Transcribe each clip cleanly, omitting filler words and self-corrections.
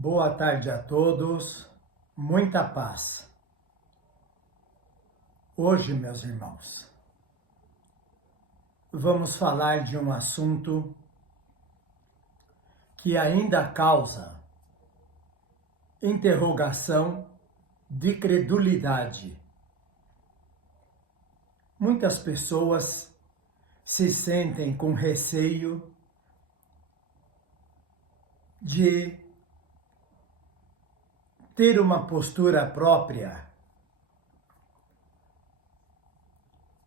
Boa tarde a todos, muita paz. Hoje, meus irmãos, vamos falar de um assunto que ainda causa interrogação de credulidade. Muitas pessoas se sentem com receio de ter uma postura própria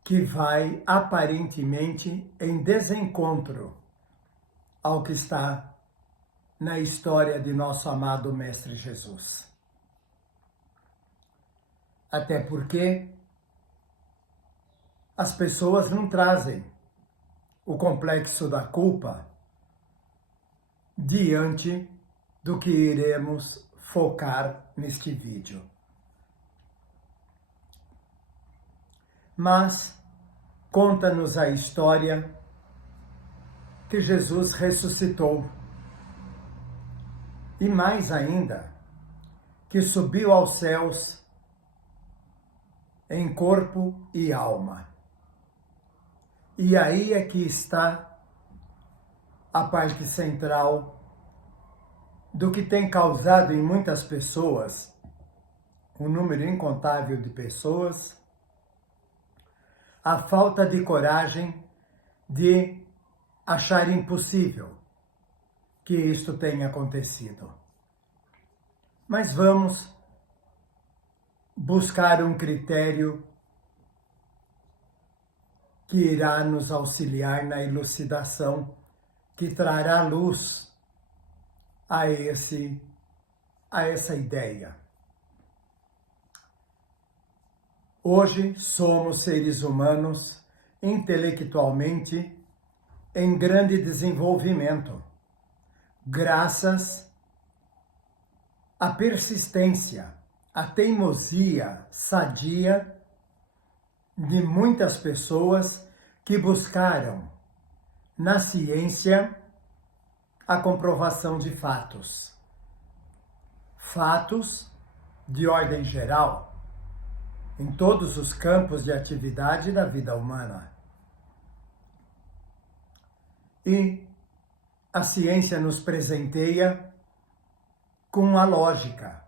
que vai aparentemente em desencontro ao que está na história de nosso amado Mestre Jesus. Até porque as pessoas não trazem o complexo da culpa diante do que iremos focar neste vídeo. Mas conta-nos a história que Jesus ressuscitou e mais ainda, que subiu aos céus em corpo e alma. E aí é que está a parte central do que tem causado em muitas pessoas, um número incontável de pessoas, a falta de coragem de achar impossível que isto tenha acontecido. Mas vamos buscar um critério que irá nos auxiliar na elucidação, que trará luz a essa ideia. Hoje somos seres humanos intelectualmente em grande desenvolvimento, graças à persistência, à teimosia sadia de muitas pessoas que buscaram na ciência a comprovação de fatos. Fatos de ordem geral, em todos os campos de atividade da vida humana. E a ciência nos presenteia com a lógica,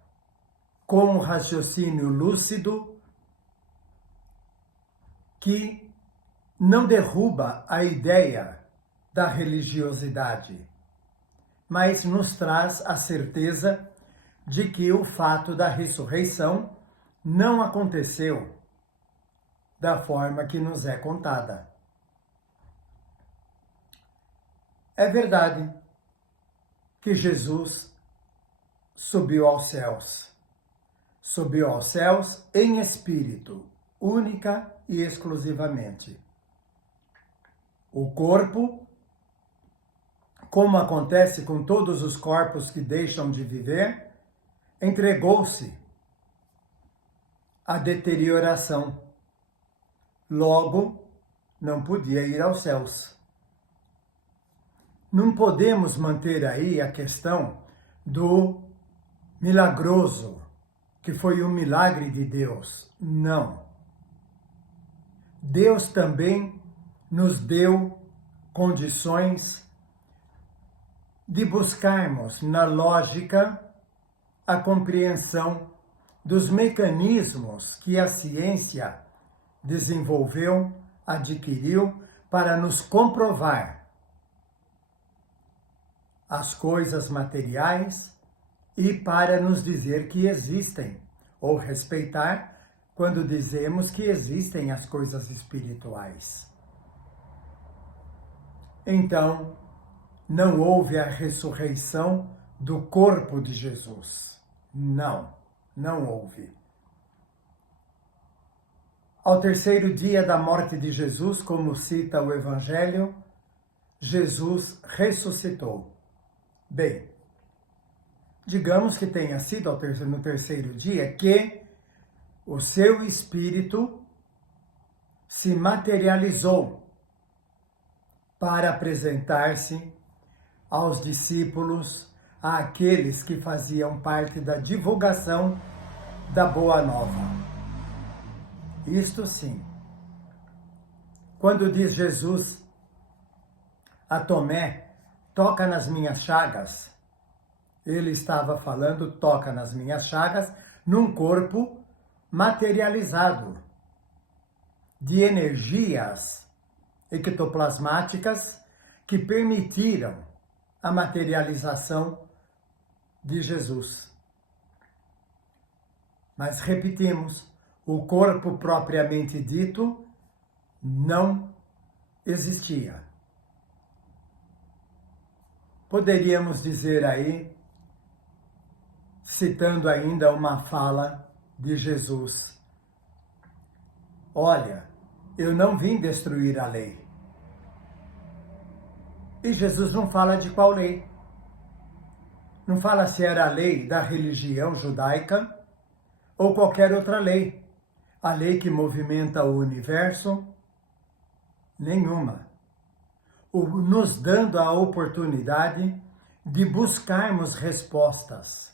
com o raciocínio lúcido que não derruba a ideia da religiosidade, mas nos traz a certeza de que o fato da ressurreição não aconteceu da forma que nos é contada. É verdade que Jesus subiu aos céus em espírito, única e exclusivamente. O corpo, como acontece com todos os corpos que deixam de viver, entregou-se à deterioração. Logo, não podia ir aos céus. Não podemos manter aí a questão do milagroso, que foi um milagre de Deus. Não. Deus também nos deu condições de buscarmos na lógica a compreensão dos mecanismos que a ciência desenvolveu, adquiriu para nos comprovar as coisas materiais e para nos dizer que existem, ou respeitar quando dizemos que existem as coisas espirituais. Então, não houve a ressurreição do corpo de Jesus. Não houve. Ao terceiro dia da morte de Jesus, como cita o Evangelho, Jesus ressuscitou. Bem, digamos que tenha sido no terceiro dia que o seu espírito se materializou para apresentar-se aos discípulos, àqueles que faziam parte da divulgação da Boa Nova. Isto sim. Quando diz Jesus a Tomé, toca nas minhas chagas, ele estava falando, toca nas minhas chagas, num corpo materializado, de energias ectoplasmáticas que permitiram a materialização de Jesus. Mas repetimos, o corpo propriamente dito não existia. Poderíamos dizer aí, citando ainda uma fala de Jesus: olha, eu não vim destruir a lei. E Jesus não fala de qual lei. Não fala se era a lei da religião judaica ou qualquer outra lei. A lei que movimenta o universo, nenhuma. Nos dando a oportunidade de buscarmos respostas.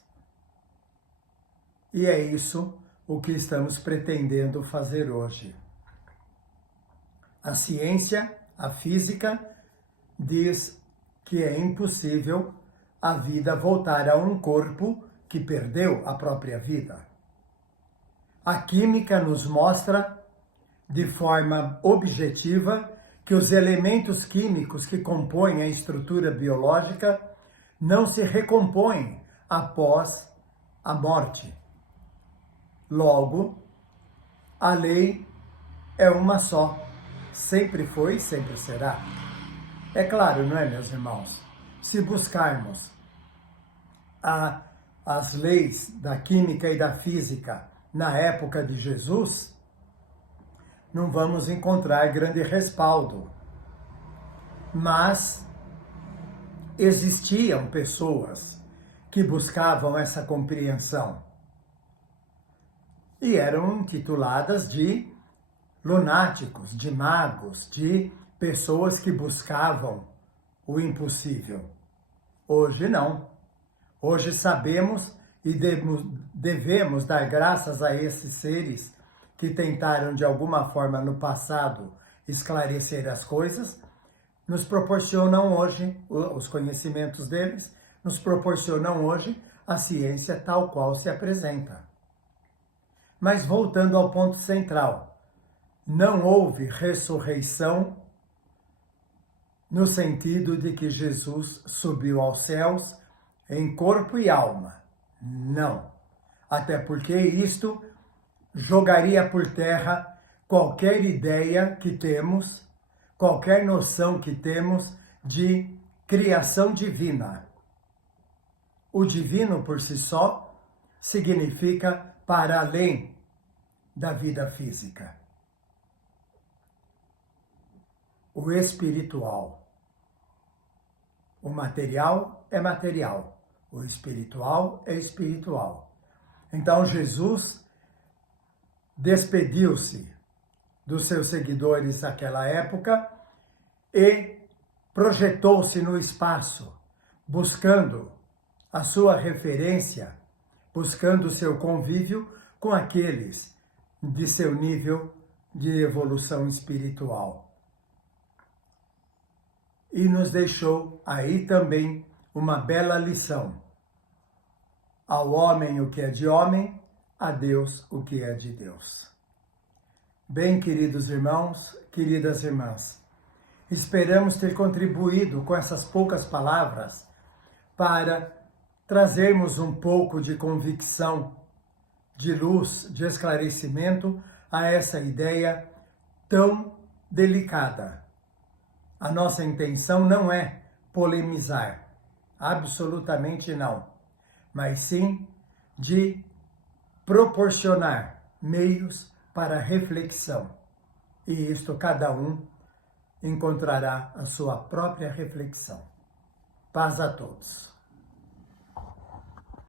E é isso o que estamos pretendendo fazer hoje. A ciência, a física, diz que é impossível a vida voltar a um corpo que perdeu a própria vida. A química nos mostra, de forma objetiva, que os elementos químicos que compõem a estrutura biológica não se recompõem após a morte. Logo, a lei é uma só. Sempre foi e sempre será. É claro, não é, meus irmãos? Se buscarmos as leis da química e da física na época de Jesus, não vamos encontrar grande respaldo. Mas existiam pessoas que buscavam essa compreensão e eram intituladas de lunáticos, de magos, de pessoas que buscavam o impossível. Hoje não. Hoje sabemos e devemos dar graças a esses seres que tentaram de alguma forma no passado esclarecer as coisas, nos proporcionam hoje, os conhecimentos deles, nos proporcionam hoje a ciência tal qual se apresenta. Mas voltando ao ponto central, não houve ressurreição no sentido de que Jesus subiu aos céus em corpo e alma. Não. Até porque isto jogaria por terra qualquer ideia que temos, qualquer noção que temos de criação divina. O divino por si só significa para além da vida física. O espiritual. O material é material. O espiritual é espiritual. Então Jesus despediu-se dos seus seguidores naquela época e projetou-se no espaço, buscando a sua referência, buscando o seu convívio com aqueles de seu nível de evolução espiritual. E nos deixou aí também uma bela lição. Ao homem o que é de homem, a Deus o que é de Deus. Bem, queridos irmãos, queridas irmãs, esperamos ter contribuído com essas poucas palavras para trazermos um pouco de convicção, de luz, de esclarecimento a essa ideia tão delicada. A nossa intenção não é polemizar, absolutamente não, mas sim de proporcionar meios para reflexão. E isto cada um encontrará a sua própria reflexão. Paz a todos.